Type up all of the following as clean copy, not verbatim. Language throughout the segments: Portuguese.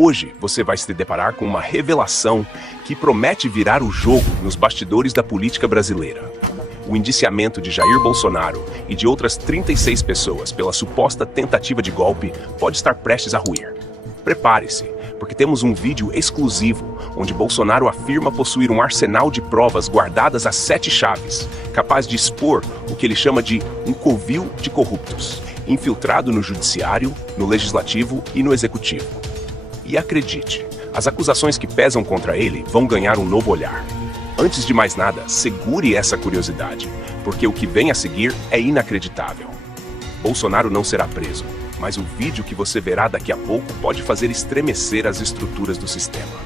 Hoje você vai se deparar com uma revelação que promete virar o jogo nos bastidores da política brasileira. O indiciamento de Jair Bolsonaro e de outras 36 pessoas pela suposta tentativa de golpe pode estar prestes a ruir. Prepare-se, porque temos um vídeo exclusivo onde Bolsonaro afirma possuir um arsenal de provas guardadas a 7 chaves, capaz de expor o que ele chama de um covil de corruptos, infiltrado no judiciário, no legislativo e no executivo. E acredite, as acusações que pesam contra ele vão ganhar um novo olhar. Antes de mais nada, segure essa curiosidade, porque o que vem a seguir é inacreditável. Bolsonaro não será preso, mas o vídeo que você verá daqui a pouco pode fazer estremecer as estruturas do sistema.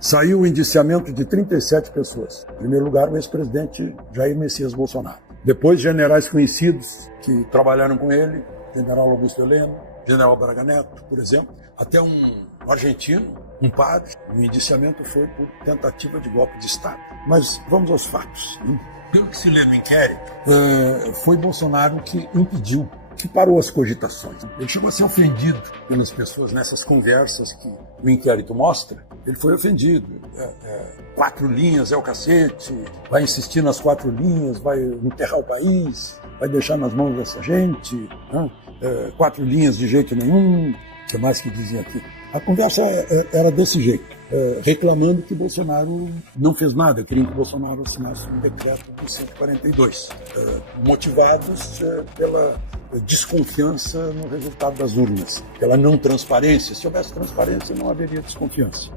Saiu o indiciamento de 37 pessoas. Em primeiro lugar, o ex-presidente Jair Messias Bolsonaro. Depois, generais conhecidos que trabalharam com ele, general Augusto Heleno, general Braga Neto, por exemplo, até um argentino, um padre. O indiciamento foi por tentativa de golpe de Estado. Mas vamos aos fatos. Pelo que se lê no inquérito, foi Bolsonaro que impediu, que parou as cogitações. Ele chegou a ser ofendido pelas pessoas nessas conversas que o inquérito mostra. Ele foi ofendido. 4 linhas é o cacete, vai insistir nas 4 linhas, vai enterrar o país, vai deixar nas mãos dessa gente, 4 linhas de jeito nenhum. O que mais que dizem aqui? A conversa era desse jeito, reclamando que Bolsonaro não fez nada, queriam que Bolsonaro assinasse um decreto do 142, motivados pela desconfiança no resultado das urnas, pela não transparência. Se houvesse transparência, não haveria desconfiança.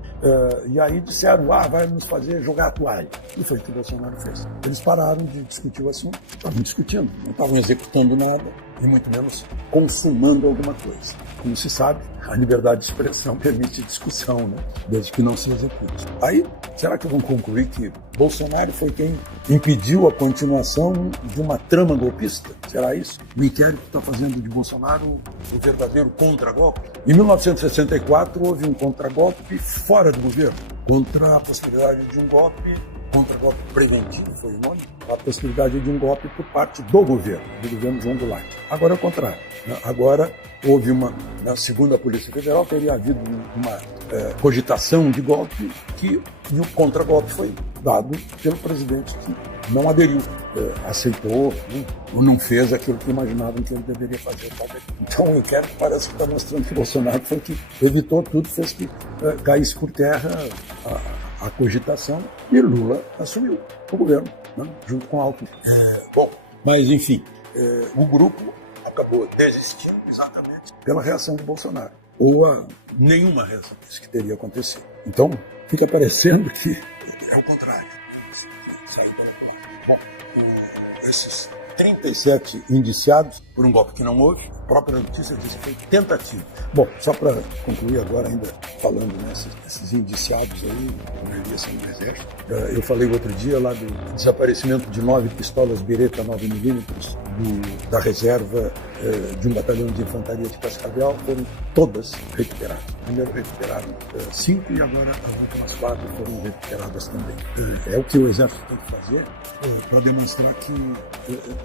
E aí disseram, vai nos fazer jogar a toalha. E foi o que Bolsonaro fez. Eles pararam de discutir o assunto, estavam discutindo, não estavam executando nada, e muito menos consumando alguma coisa. Como se sabe, a liberdade de expressão permite discussão, né? Desde que não se execute. Aí, será que vão concluir que Bolsonaro foi quem impediu a continuação de uma trama golpista? Será isso? O inquérito está fazendo de Bolsonaro o verdadeiro contragolpe? Em 1964, houve um contragolpe fora do governo, contra a possibilidade de um golpe, contragolpe preventivo foi o nome, a possibilidade de um golpe por parte do governo João Goulart. Agora é o contrário. Agora houve segundo a Polícia Federal, teria havido uma cogitação de golpe e o contragolpe foi dado pelo presidente que não aderiu, aceitou, ou não fez aquilo que imaginavam que ele deveria fazer. Então o inquérito parece que está mostrando que Bolsonaro foi que evitou tudo, fez que caísse por terra a cogitação e Lula assumiu o governo, junto com Alckmin. Mas enfim, o grupo acabou desistindo exatamente pela reação de Bolsonaro, ou nenhuma reação disso que teria acontecido. Então, fica parecendo que é o contrário. Saiu pela porta. Bom, esses 37 indiciados por um golpe que não houve, a própria notícia diz que foi tentativa. Bom, só para concluir agora, ainda falando nesses indiciados aí, a maioria são do Exército, eu falei outro dia lá do desaparecimento de 9 pistolas Beretta 9mm da reserva de um batalhão de infantaria de Cascavel, foram todas recuperadas. Primeiro recuperaram 5 e agora as últimas 4 foram recuperadas também. É o que o Exército tem que fazer para demonstrar que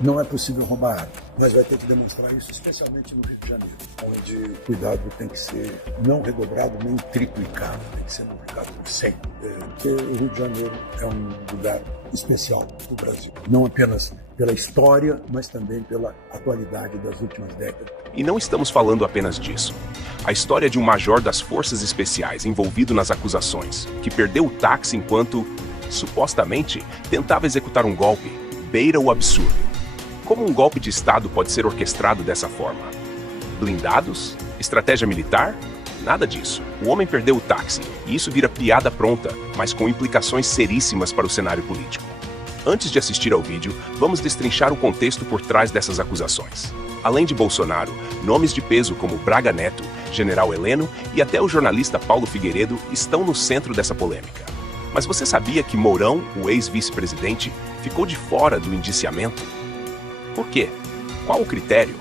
não é possível roubar arma, mas vai ter que demonstrar isso especialmente no Rio de Janeiro, onde o cuidado tem que ser não redobrado nem triplicado, tem que ser multiplicado por 100, porque o Rio de Janeiro é um lugar especial do Brasil, não apenas pela história, mas também pela atualidade das últimas décadas. E não estamos falando apenas disso. A história de um major das Forças Especiais envolvido nas acusações, que perdeu o táxi enquanto, supostamente, tentava executar um golpe, beira o absurdo. Como um golpe de Estado pode ser orquestrado dessa forma? Blindados? Estratégia militar? Nada disso. O homem perdeu o táxi, e isso vira piada pronta, mas com implicações seríssimas para o cenário político. Antes de assistir ao vídeo, vamos destrinchar o contexto por trás dessas acusações. Além de Bolsonaro, nomes de peso como Braga Neto, General Heleno e até o jornalista Paulo Figueiredo estão no centro dessa polêmica. Mas você sabia que Mourão, o ex-vice-presidente, ficou de fora do indiciamento? Por quê? Qual o critério?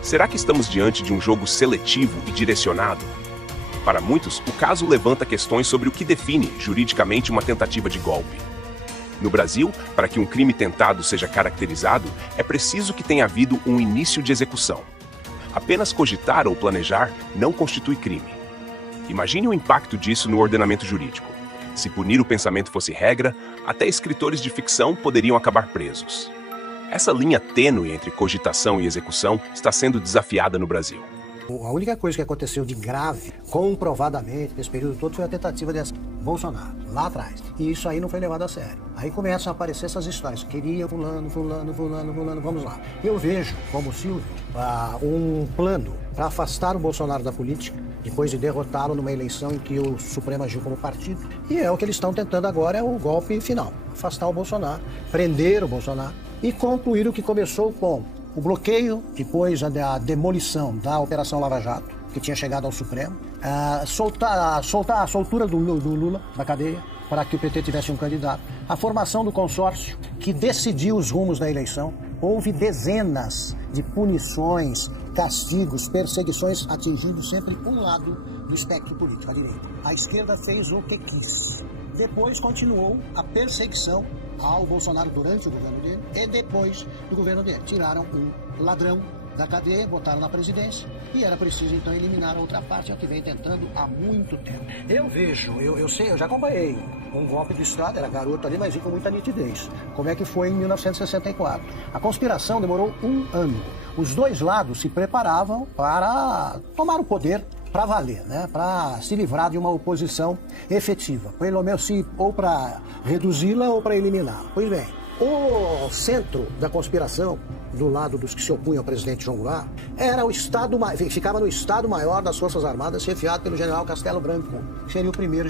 Será que estamos diante de um jogo seletivo e direcionado? Para muitos, o caso levanta questões sobre o que define, juridicamente, uma tentativa de golpe. No Brasil, para que um crime tentado seja caracterizado, é preciso que tenha havido um início de execução. Apenas cogitar ou planejar não constitui crime. Imagine o impacto disso no ordenamento jurídico. Se punir o pensamento fosse regra, até escritores de ficção poderiam acabar presos. Essa linha tênue entre cogitação e execução está sendo desafiada no Brasil. A única coisa que aconteceu de grave, comprovadamente, nesse período todo, foi a tentativa de Bolsonaro, lá atrás. E isso aí não foi levado a sério. Aí começam a aparecer essas histórias. Queria fulano, vamos lá. Eu vejo, como Silvio, um plano para afastar o Bolsonaro da política, depois de derrotá-lo numa eleição em que o Supremo agiu como partido. E é o que eles estão tentando agora, é o golpe final. Afastar o Bolsonaro, prender o Bolsonaro e concluir o que começou com o bloqueio, depois a demolição da Operação Lava Jato, que tinha chegado ao Supremo, a soltura do Lula da cadeia, para que o PT tivesse um candidato, a formação do consórcio, que decidiu os rumos da eleição. Houve dezenas de punições, castigos, perseguições, atingindo sempre um lado do espectro político, a direita. A esquerda fez o que quis. Depois continuou a perseguição ao Bolsonaro durante o governo dele e depois do governo dele. Tiraram um ladrão da cadeia, botaram na presidência e era preciso então eliminar a outra parte, é o que vem tentando há muito tempo. Eu vejo, eu sei, eu já acompanhei um golpe de Estado, era garoto ali, mas vi com muita nitidez. Como é que foi em 1964? A conspiração demorou 1 ano. Os dois lados se preparavam para tomar o poder para valer, né? Para se livrar de uma oposição efetiva, pelo menos ou para reduzi-la ou para eliminá-la. Pois bem, o centro da conspiração, do lado dos que se opunham ao presidente João Goulart, ficava no Estado-Maior das Forças Armadas, chefiado pelo general Castelo Branco, que seria o primeiro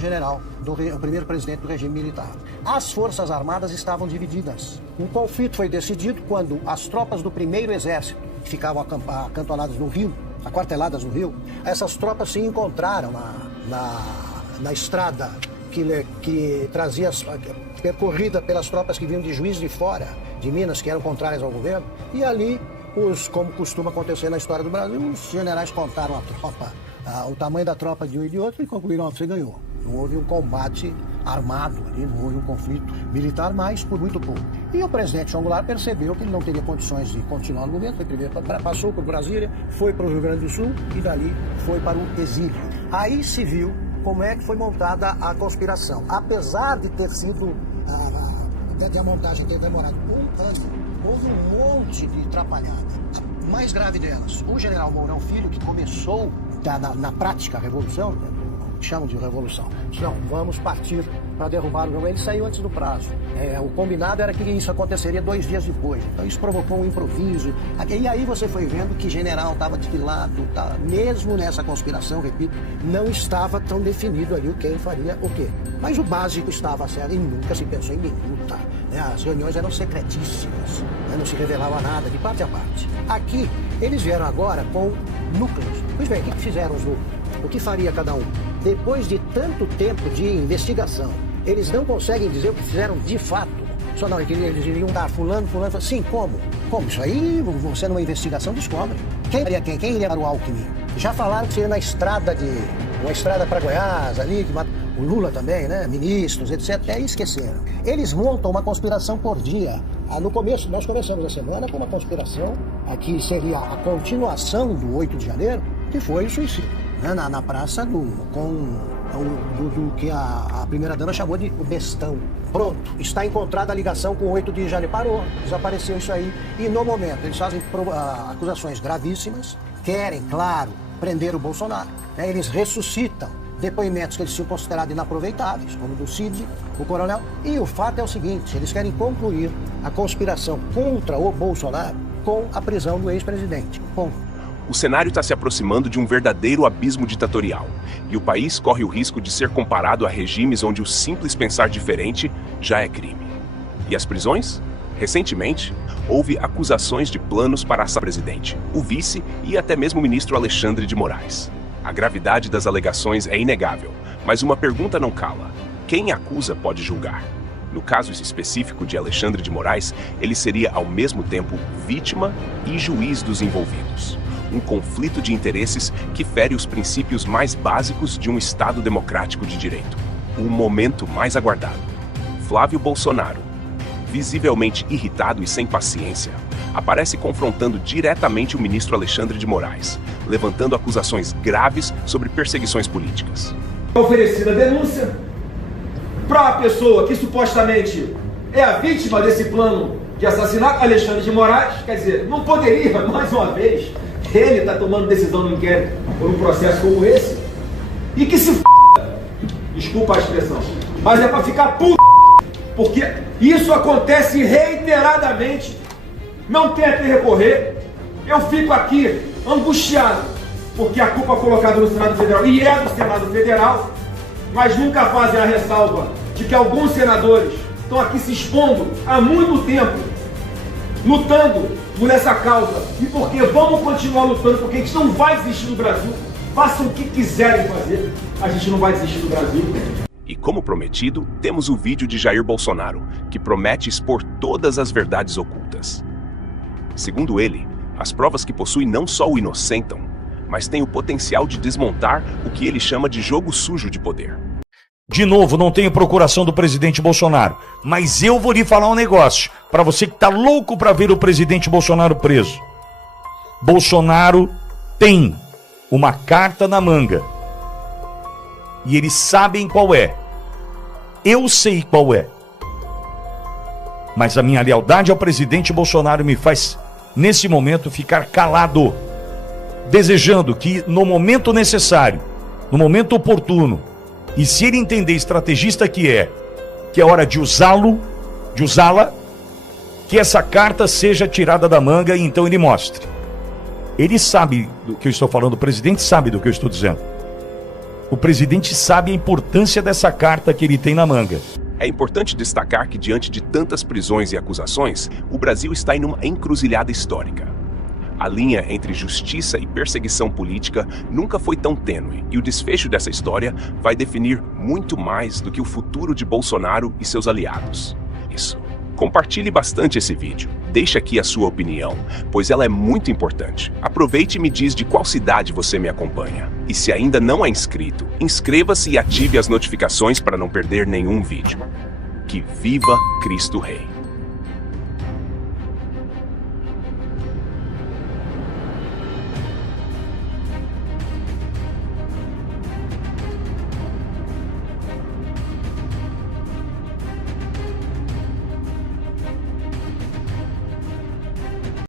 presidente do regime militar. As Forças Armadas estavam divididas. Um conflito foi decidido quando as tropas do primeiro exército, que ficavam acantonadas no Rio, aquarteladas no Rio, essas tropas se encontraram na estrada que trazia percorrida pelas tropas que vinham de Juiz de Fora, de Minas, que eram contrárias ao governo, e ali, como costuma acontecer na história do Brasil, os generais contaram a tropa, o tamanho da tropa de um e de outro e concluíram que você ganhou. Não houve um combate armado ali, não houve um conflito militar, mas por muito pouco. E o presidente João Goulart percebeu que ele não teria condições de continuar no governo, passou por Brasília, foi para o Rio Grande do Sul e dali foi para o exílio. Aí se viu como é que foi montada a conspiração. Apesar de ter sido, a montagem ter demorado 1 ano, houve um monte de atrapalhada. A mais grave delas, o general Mourão Filho, que começou na prática a revolução, chamam de revolução. Não, vamos partir para derrubar o governo. Ele saiu antes do prazo. O combinado era que isso aconteceria 2 dias depois. Então isso provocou um improviso. E aí você foi vendo que general estava de que lado, mesmo nessa conspiração, repito, não estava tão definido ali quem faria o quê. Mas o básico estava certo e nunca se pensou em minuta. As reuniões eram secretíssimas, não se revelava nada, de parte a parte. Aqui, eles vieram agora com núcleos. Pois bem, o que fizeram os núcleos? O que faria cada um? Depois de tanto tempo de investigação, eles não conseguem dizer o que fizeram de fato. Só não, eles iriam dar fulano, sim, como? Como? Isso aí, você numa investigação descobre. Quem iria quem? Quem iria para o Alckmin? Já falaram que seria uma estrada para Goiás, ali, que o Lula também, né? Ministros, etc. Até esqueceram. Eles montam uma conspiração por dia. No começo, nós começamos a semana com uma conspiração, que seria a continuação do 8 de janeiro, que foi o suicídio, né? Na praça do que a primeira-dama chamou de o bestão. Pronto, está encontrada a ligação com o 8 de janeiro. Parou, desapareceu isso aí. E no momento, eles fazem acusações gravíssimas, querem, claro, prender o Bolsonaro. Né? Eles ressuscitam depoimentos que eles tinham considerado inaproveitáveis, como o do Cid, o coronel. E o fato é o seguinte, eles querem concluir a conspiração contra o Bolsonaro com a prisão do ex-presidente. Ponto. O cenário está se aproximando de um verdadeiro abismo ditatorial, e o país corre o risco de ser comparado a regimes onde o simples pensar diferente já é crime. E as prisões? Recentemente, houve acusações de planos para assassinar o presidente, o vice e até mesmo o ministro Alexandre de Moraes. A gravidade das alegações é inegável, mas uma pergunta não cala: quem acusa pode julgar? No caso específico de Alexandre de Moraes, ele seria ao mesmo tempo vítima e juiz dos envolvidos. Um conflito de interesses que fere os princípios mais básicos de um Estado democrático de direito. O momento mais aguardado. Flávio Bolsonaro, visivelmente irritado e sem paciência, aparece confrontando diretamente o ministro Alexandre de Moraes, levantando acusações graves sobre perseguições políticas. Oferecida a denúncia para a pessoa que supostamente é a vítima desse plano de assassinato, Alexandre de Moraes, quer dizer, não poderia, mais uma vez, ele está tomando decisão no inquérito por um processo como esse, e que se f***, desculpa a expressão, mas é para ficar puto, porque isso acontece reiteradamente, não tem a que recorrer, eu fico aqui angustiado, porque a culpa é colocada no Senado Federal, e é do Senado Federal, mas nunca fazem a ressalva de que alguns senadores estão aqui se expondo há muito tempo, lutando por essa causa, e porque vamos continuar lutando, porque a gente não vai desistir do Brasil, façam o que quiserem fazer, a gente não vai desistir do Brasil. E como prometido, temos o vídeo de Jair Bolsonaro, que promete expor todas as verdades ocultas. Segundo ele, as provas que possui não só o inocentam, mas têm o potencial de desmontar o que ele chama de jogo sujo de poder. De novo, não tenho procuração do presidente Bolsonaro, mas eu vou lhe falar um negócio, para você que tá louco para ver o presidente Bolsonaro preso. Bolsonaro tem uma carta na manga, e eles sabem qual é. Eu sei qual é. Mas a minha lealdade ao presidente Bolsonaro me faz, nesse momento, ficar calado, desejando que no momento necessário, no momento oportuno, e se ele entender estrategista que é hora de usá-lo, de usá-la, que essa carta seja tirada da manga e então ele mostre. Ele sabe do que eu estou falando, o presidente sabe do que eu estou dizendo. O presidente sabe a importância dessa carta que ele tem na manga. É importante destacar que, diante de tantas prisões e acusações, o Brasil está em uma encruzilhada histórica. A linha entre justiça e perseguição política nunca foi tão tênue, e o desfecho dessa história vai definir muito mais do que o futuro de Bolsonaro e seus aliados. Isso. Compartilhe bastante esse vídeo. Deixe aqui a sua opinião, pois ela é muito importante. Aproveite e me diz de qual cidade você me acompanha. E se ainda não é inscrito, inscreva-se e ative as notificações para não perder nenhum vídeo. Que viva Cristo Rei!